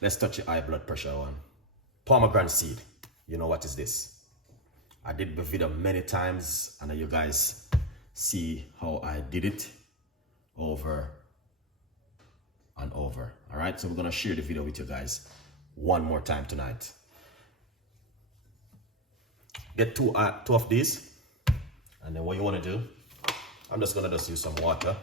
Let's touch the high blood pressure one. Pomegranate seed. You know what is this? I did the video many times and you guys see how I did it over and over. All right, so we're gonna share the video with you guys one more time tonight. Get two of these, and then what you want to do, I'm just gonna use some water.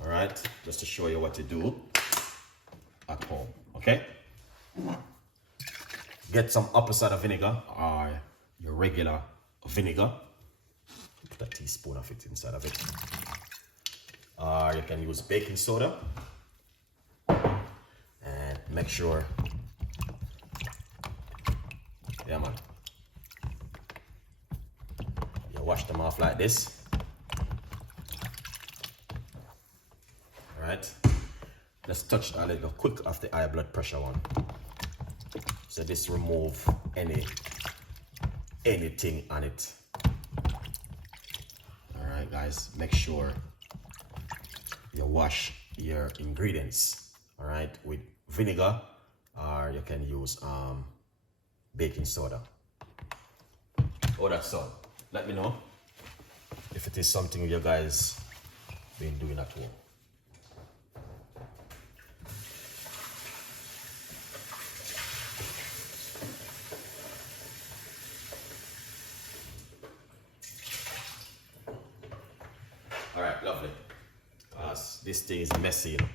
All right, just to show you what to do at home. Okay, get some apple cider vinegar or your regular vinegar. Put a teaspoon of it inside of it. Or you can use baking soda. And make sure, yeah man, you wash them off like this. Alright, let's touch a little quick of the high blood pressure one. So this remove anything on it. Alright guys, make sure you wash your ingredients, alright, with vinegar, or you can use baking soda. Oh, that's all. Let me know if it is something you guys been doing at home. All right, lovely. This thing is messy, you know.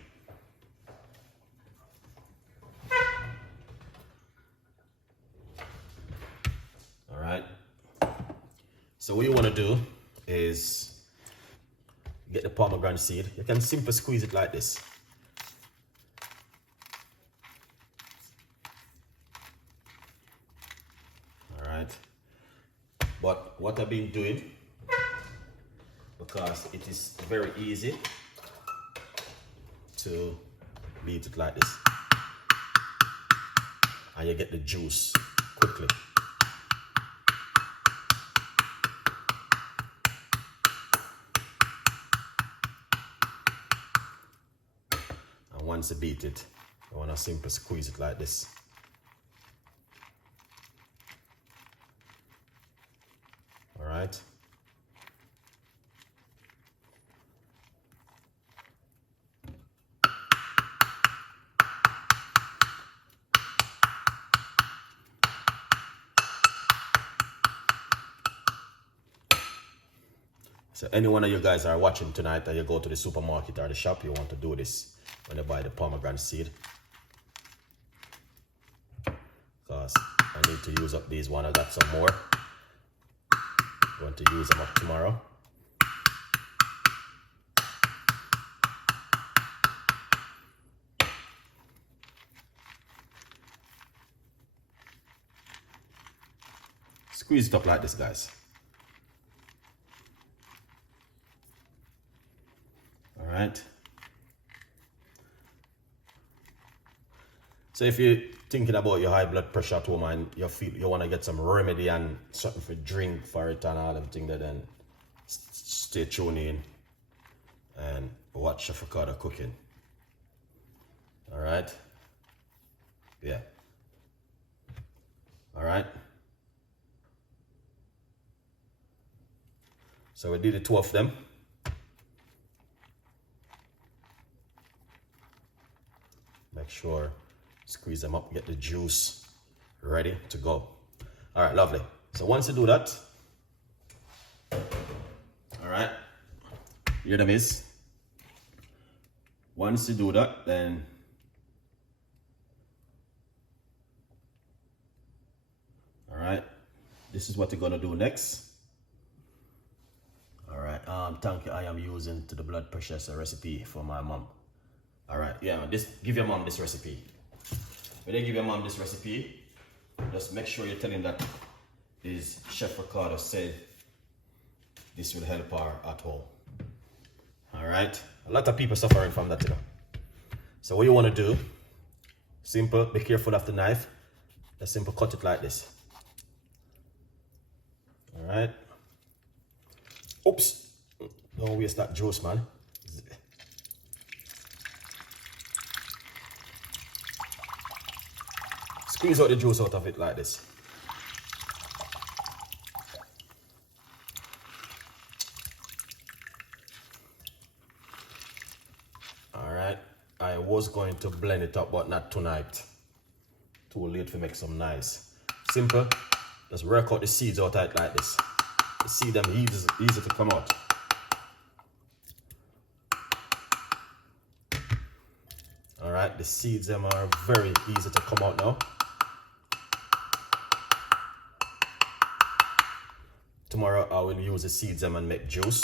All right. So what you want to do is get the pomegranate seed. You can simply squeeze it like this. All right. But what I've been doing, because it is very easy to beat it like this, and you get the juice quickly. And once you beat it, you want to simply squeeze it like this. All right. So any one of you guys are watching tonight and you go to the supermarket or the shop, you want to do this when you buy the pomegranate seed. Because I need to use up these one, I got some more. I'm going to use them up tomorrow. Squeeze it up like this, guys. Right. So if you're thinking about your high blood pressure at home and you want to get some remedy and something for drink for it and all everything, then stay tuned in and watch Chef Ricardo Cooking. All right. Yeah. All right. So we did the two of them. Make sure, squeeze them up, get the juice ready to go. All right, lovely. So once you do that, all right, here them is. Once you do that, then all right, this is what you're gonna do next. All right, thank you. I am using to the blood pressure recipe for my mom. All right, yeah, give your mom this recipe. When they give your mom this recipe, just make sure you're telling that is Chef Ricardo said this will help her at home. All right, a lot of people suffering from that, you know. So what you want to do, simple, be careful of the knife. Just simple cut it like this. All right. Oops, Don't waste that juice, man. Squeeze out the juice out of it like this. Alright, I was going to blend it up, but not tonight. Too late to make some nice. Simple, just work out the seeds out of it like this. The seed them easy to come out. Alright, the seeds them are very easy to come out now. Tomorrow I will use the seeds them and make juice.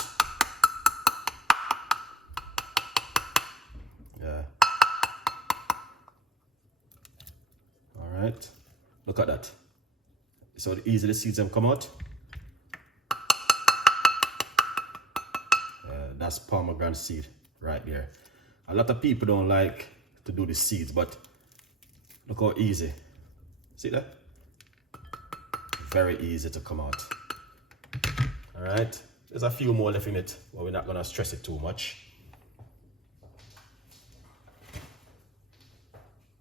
Yeah. Alright. Look at that. So easy the seeds them come out. That's pomegranate seed right there. A lot of people don't like to do the seeds, but look how easy. See that? Very easy to come out. Alright, there's a few more left in it, but we're not gonna stress it too much.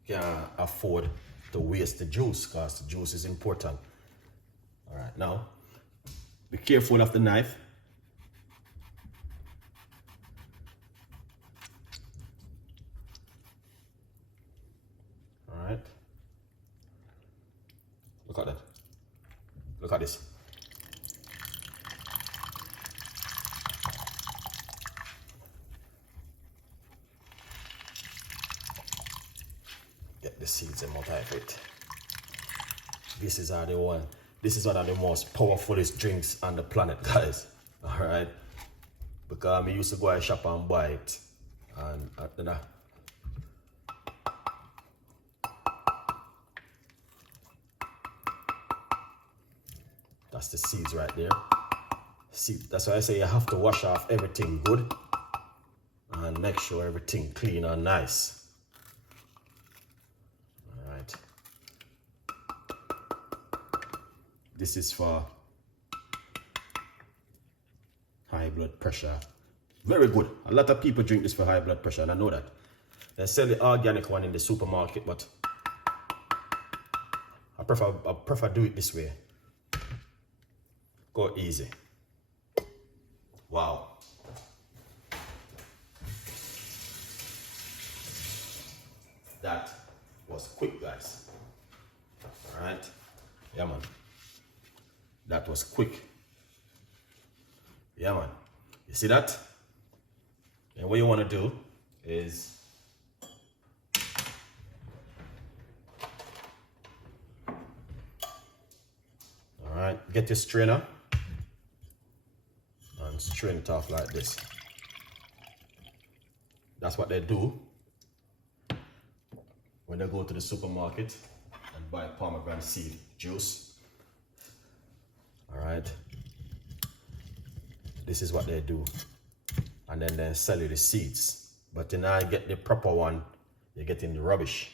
Can't afford to waste the juice because the juice is important. Alright, now be careful of the knife. Alright. Look at that. Look at this. Get the seeds and multiply it. This is one of the most powerfulest drinks on the planet, guys. Alright. Because I used to go and shop and buy it. And that's the seeds right there. See, that's why I say you have to wash off everything good and make sure everything clean and nice. Alright. This is for high blood pressure. Very good. A lot of people drink this for high blood pressure, and I know that. They sell the organic one in the supermarket, but I prefer do it this way. Go easy. Wow. That was quick, guys. All right. Yeah, man. That was quick. Yeah, man. You see that? And what you want to do is all right, get your strainer and strain it off like this. That's what they do when they go to the supermarket and buy pomegranate seed juice. All right, this is what they do, and then they sell you the seeds. But then I get the proper one, you're getting the rubbish.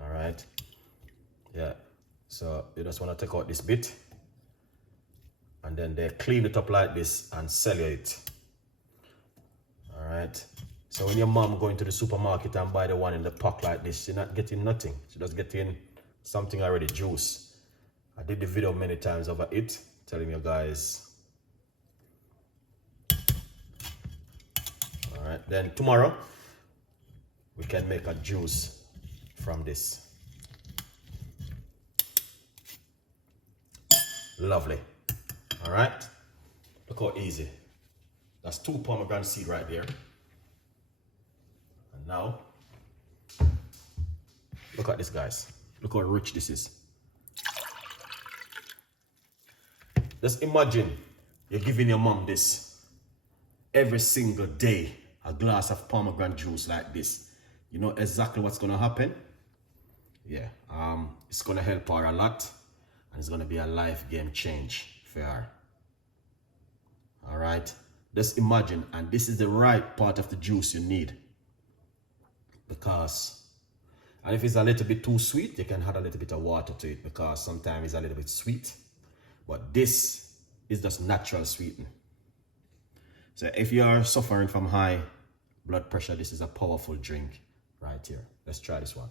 All right, yeah. So you just want to take out this bit, and then they clean it up like this and sell you it. All right. So when your mom going to the supermarket and buy the one in the pack like this, she's not getting nothing. She's just getting something already juice. I did the video many times over it, telling you guys. All right. Then tomorrow we can make a juice from this. Lovely. All right. Look how easy. That's 2 pomegranate seed right there. And now, look at this, guys. Look how rich this is. Just imagine you're giving your mom this every single day, a glass of pomegranate juice like this. You know exactly what's gonna happen? Yeah, it's gonna help her a lot, and it's gonna be a life game change for her. All right, just imagine, and this is the right part of the juice you need, because, and if it's a little bit too sweet, you can add a little bit of water to it, because sometimes it's a little bit sweet. But this It's just natural sweetening. So if you are suffering from high blood pressure, this is a powerful drink right here. Let's try this one.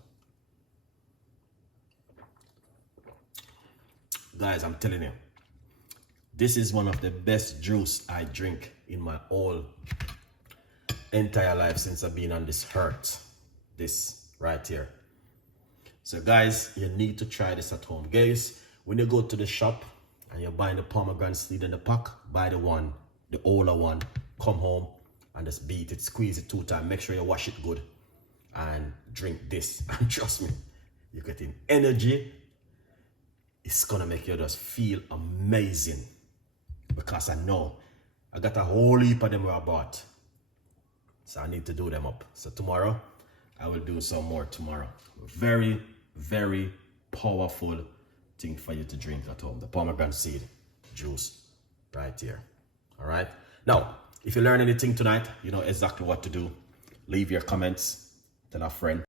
Guys, I'm telling you, this is one of the best juice I drink in my whole entire life since I've been on this earth. This right here. So guys, you need to try this at home. Guys, when you go to the shop and you're buying the pomegranate seed in the pack, buy the older one, come home and just beat it, squeeze it 2 times, make sure you wash it good and drink this. And trust me, you're getting energy. It's gonna make you just feel amazing, because I know I got a whole heap of them where I bought, so I need to do them up. So tomorrow I will do some more tomorrow. Very, very powerful thing for you to drink at home, the pomegranate seed juice right here. All right, now if you learn anything tonight, you know exactly what to do. Leave your comments, tell a friend.